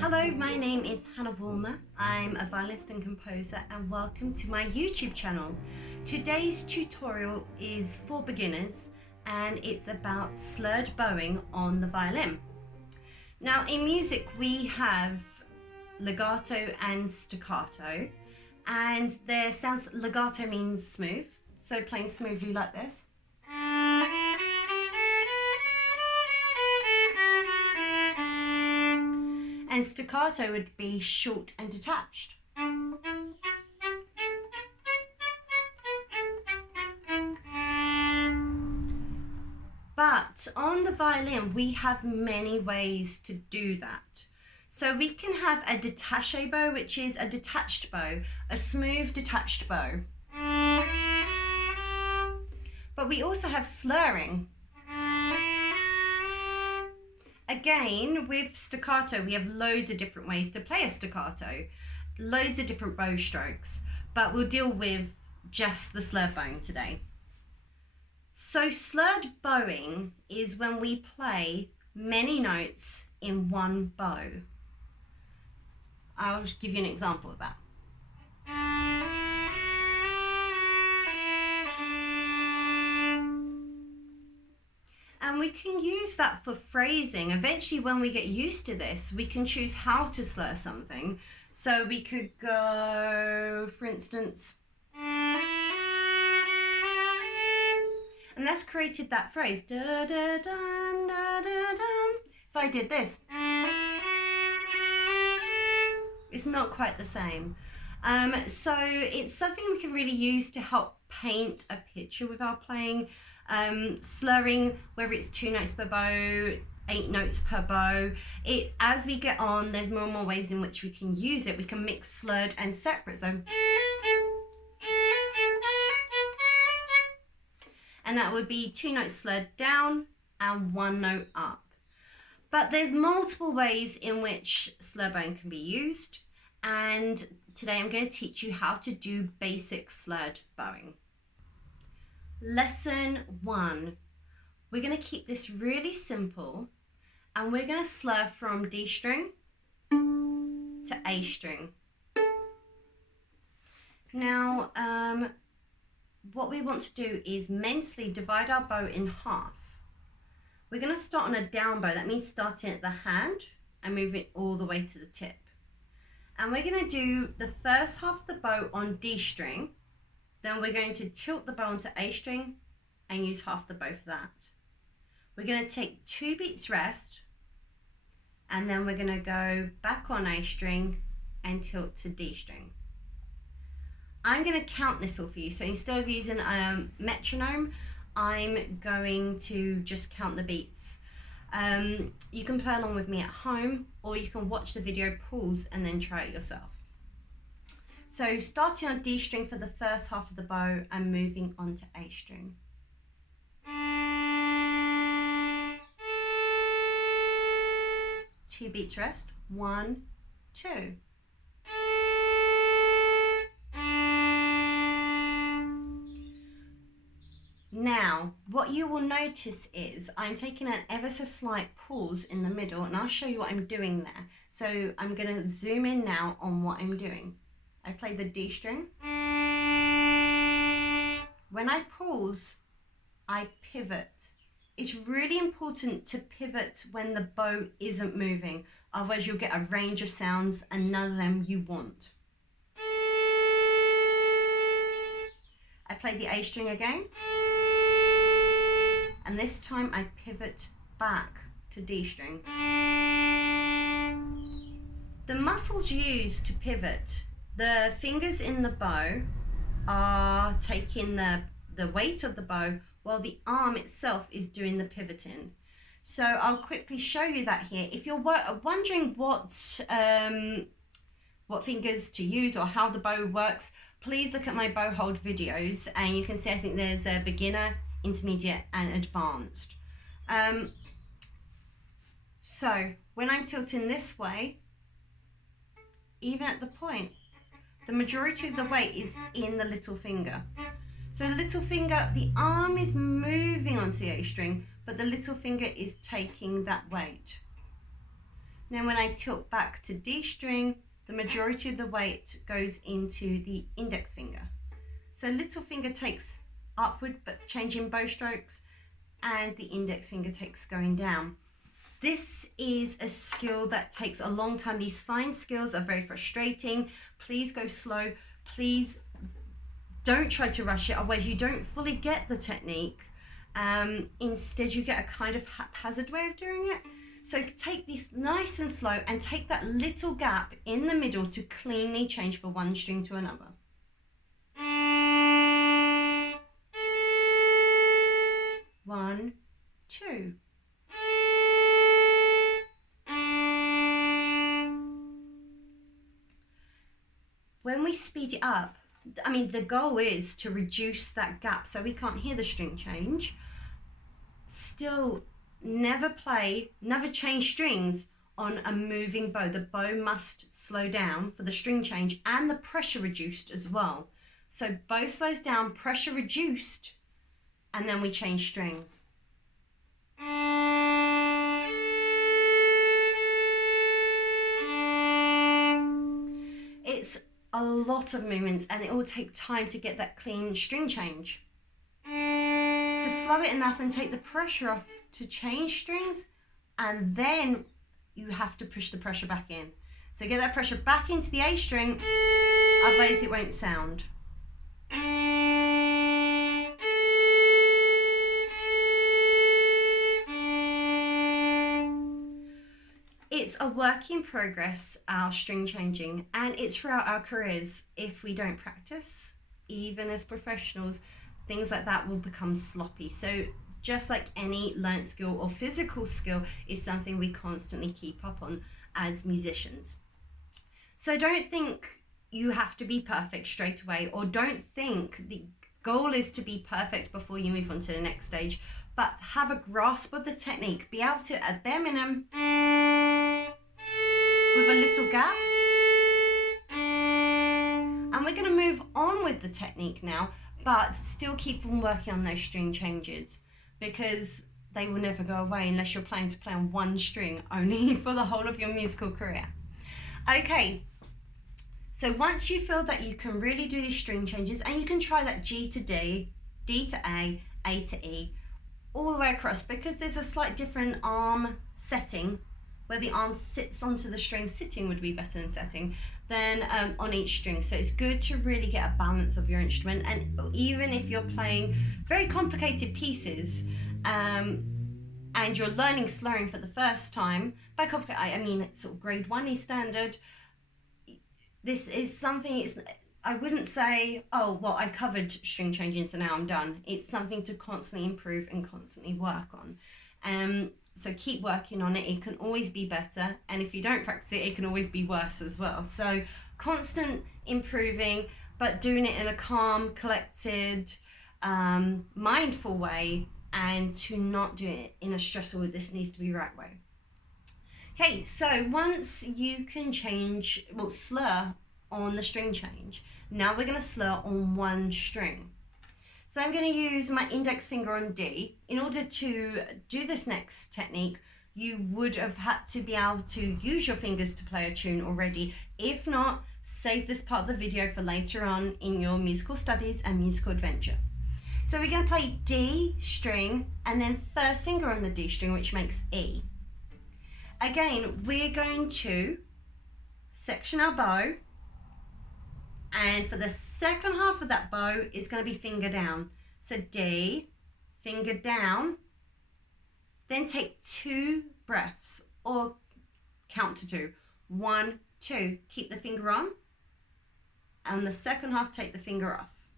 Hello, my name is Hannah Woolmer. I'm a violinist and composer, and welcome to my YouTube channel. Today's tutorial is for beginners and it's about slurred bowing on the violin. Now in music we have legato and staccato, and their sounds. Legato means smooth, so playing smoothly like this. And staccato would be short and detached. But on the violin, we have many ways to do that. So we can have a détaché bow, which is a detached bow, a smooth detached bow. But we also have slurring. Again, with staccato, we have loads of different ways to play a staccato, loads of different bow strokes, but we'll deal with just the slurred bowing today. So slurred bowing is when we play many notes in one bow. I'll give you an example of that. And we can use that for phrasing. Eventually, when we get used to this, we can choose how to slur something. So we could go, for instance, and that's created that phrase. Da, da, da, da, da, da. If I did this, it's not quite the same. So it's something we can really use to help paint a picture with our playing. Slurring, whether it's 2 notes per bow, 8 notes per bow, as we get on, there's more and more ways in which we can use it. We can mix slurred and separate, so and that would be 2 notes slurred down and 1 note up. But there's multiple ways in which slurred bowing can be used, and today I'm going to teach you how to do basic slurred bowing. Lesson 1. We're going to keep this really simple, and we're going to slur from D string to A string. Now, what we want to do is mentally divide our bow in half. We're going to start on a down bow. That means starting at the hand and moving all the way to the tip. And we're going to do the first half of the bow on D string. Then we're going to tilt the bow onto A string and use half the bow for that. We're going to take 2 beats rest, and then we're going to go back on A string and tilt to D string. I'm going to count this all for you. So instead of using a metronome, I'm going to just count the beats. You can play along with me at home, or you can watch the video, pause, and then try it yourself. So starting on D string for the first half of the bow and moving on to A string. Two beats rest, 1, 2. Now, what you will notice is I'm taking an ever so slight pause in the middle, and I'll show you what I'm doing there. So I'm going to zoom in now on what I'm doing. I play the D string. When I pause, I pivot. It's really important to pivot when the bow isn't moving, otherwise you'll get a range of sounds and none of them you want. I play the A string again, and this time I pivot back to D string. The muscles used to pivot, the fingers in the bow are taking the weight of the bow, while the arm itself is doing the pivoting. So I'll quickly show you that here. If you're wondering what fingers to use or how the bow works, please look at my bow hold videos, and you can see I think there's a beginner, intermediate, and advanced. So when I'm tilting this way, even at the point, the majority of the weight is in the little finger. So the little finger, the arm is moving onto the A string, but the little finger is taking that weight. Then when I tilt back to D string, the majority of the weight goes into the index finger. So little finger takes upward, but changing bow strokes, and the index finger takes going down. This is a skill that takes a long time. These fine skills are very frustrating. Please go slow. Please don't try to rush it, otherwise you don't fully get the technique. Instead, you get a kind of haphazard way of doing it. So take this nice and slow and take that little gap in the middle to cleanly change from one string to another. One, two. When we speed it up, I mean, the goal is to reduce that gap so we can't hear the string change. Still, never change strings on a moving bow. The bow must slow down for the string change and the pressure reduced as well. So bow slows down, pressure reduced, and then we change strings. It's a lot of movements and it will take time to get that clean string change. To slow it enough and take the pressure off to change strings, and then you have to push the pressure back in. So get that pressure back into the A string, otherwise it won't sound. It's a work in progress, our string changing, and it's throughout our careers. If we don't practice, even as professionals, things like that will become sloppy. So just like any learnt skill or physical skill is something we constantly keep up on as musicians. So don't think you have to be perfect straight away, or don't think the goal is to be perfect before you move on to the next stage, but have a grasp of the technique, be able to, at bare minimum, with a little gap. And we're going to move on with the technique now, but still keep on working on those string changes, because they will never go away unless you're planning to play on one string only for the whole of your musical career. Okay, so once you feel that you can really do these string changes, and you can try that G to D, D to A to E, all the way across, because there's a slight different arm setting, where the arm sits onto the string. Sitting would be better than setting, than on each string. So it's good to really get a balance of your instrument. And even if you're playing very complicated pieces and you're learning slurring for the first time, by complicated I mean it's sort of grade 1 E standard, this is something, I wouldn't say, oh, well, I covered string changing, so now I'm done. It's something to constantly improve and constantly work on. So keep working on it. It can always be better. And if you don't practice it, it can always be worse as well. So constant improving, but doing it in a calm, collected, mindful way, and to not do it in a stressful, this needs to be right way. Okay, so once you can change, well, slur on the string change, now we're going to slur on one string. So I'm going to use my index finger on D. In order to do this next technique, you would have had to be able to use your fingers to play a tune already. If not, save this part of the video for later on in your musical studies and musical adventure. So we're going to play D string and then first finger on the D string, which makes E. Again, we're going to section our bow, and for the second half of that bow is going to be finger down. So D, finger down, then take 2 breaths or count to 2. 1, 2, keep the finger on, and the second half take the finger off.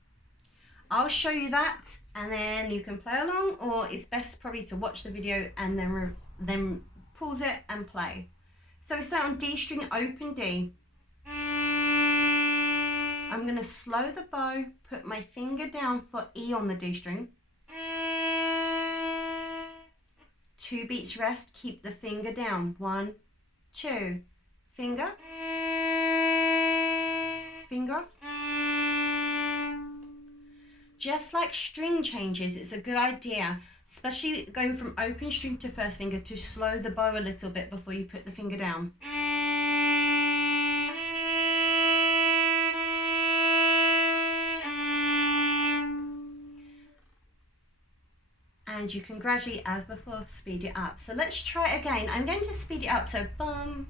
I'll show you that and then you can play along, or it's best probably to watch the video and then pause it and play. So we start on D string, open D. I'm going to slow the bow, put my finger down for E on the D string. 2 beats rest, keep the finger down. 1, 2, finger, finger off. Just like string changes, it's a good idea. especially going from open string to first finger, to slow the bow a little bit before you put the finger down. And you can gradually, as before, speed it up. So let's try it again. I'm going to speed it up. So bum,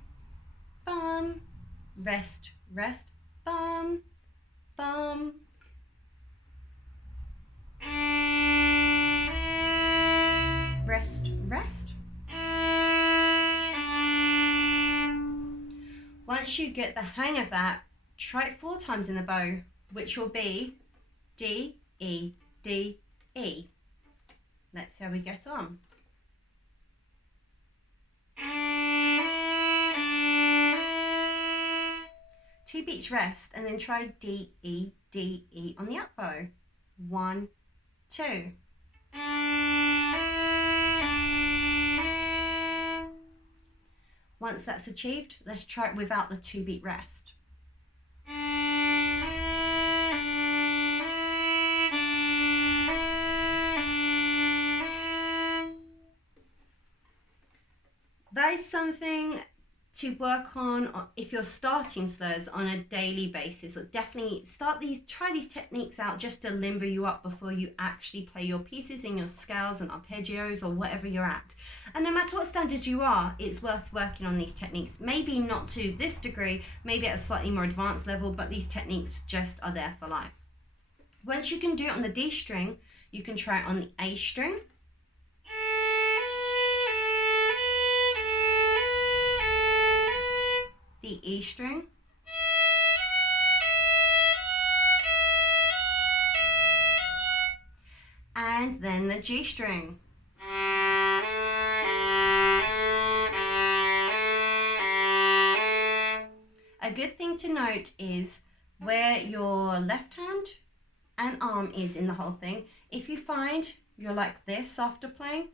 bum, rest, rest, bum, bum. Rest, rest. Once you get the hang of that, try it 4 times in the bow, which will be D, E, D, E. Let's see how we get on. Two beats rest, and then try D, E, D, E on the up bow. 1, 2. Once that's achieved, let's try it without the 2 beat rest. That is something to work on if you're starting slurs on a daily basis. Or definitely try these techniques out just to limber you up before you actually play your pieces in your scales and arpeggios or whatever you're at. And no matter what standard you are, it's worth working on these techniques. Maybe not to this degree, maybe at a slightly more advanced level, but these techniques just are there for life. Once you can do it on the D string, you can try it on the A string. The E string, and then the G string. A good thing to note is where your left hand and arm is in the whole thing. If you find you're like this after playing,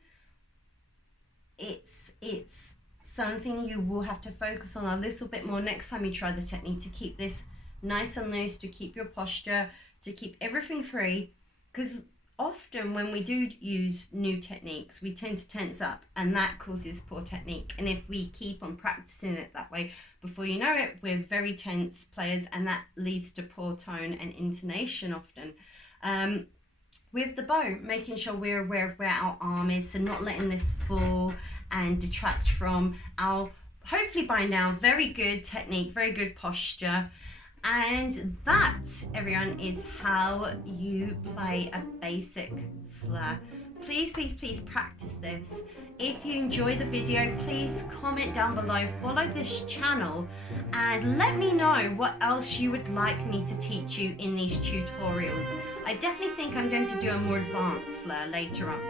it's something you will have to focus on a little bit more next time you try the technique, to keep this nice and loose, to keep your posture, to keep everything free, because often when we do use new techniques, we tend to tense up, and that causes poor technique. And if we keep on practicing it that way, before you know it, we're very tense players, and that leads to poor tone and intonation often. With the bow, making sure we're aware of where our arm is, so not letting this fall and detract from our, hopefully by now, very good technique, very good posture. And that, everyone, is how you play a basic slur. Please, please, please practice this. If you enjoyed the video, please comment down below, follow this channel, and let me know what else you would like me to teach you in these tutorials. I definitely think I'm going to do a more advanced slur later on.